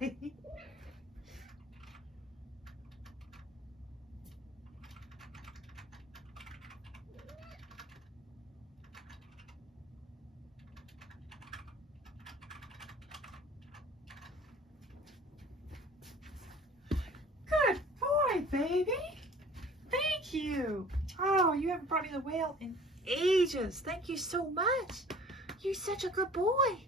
boy. Good boy, baby. Thank you. Oh, you haven't brought me the whale in ages. Thank you so much. You're such a good boy.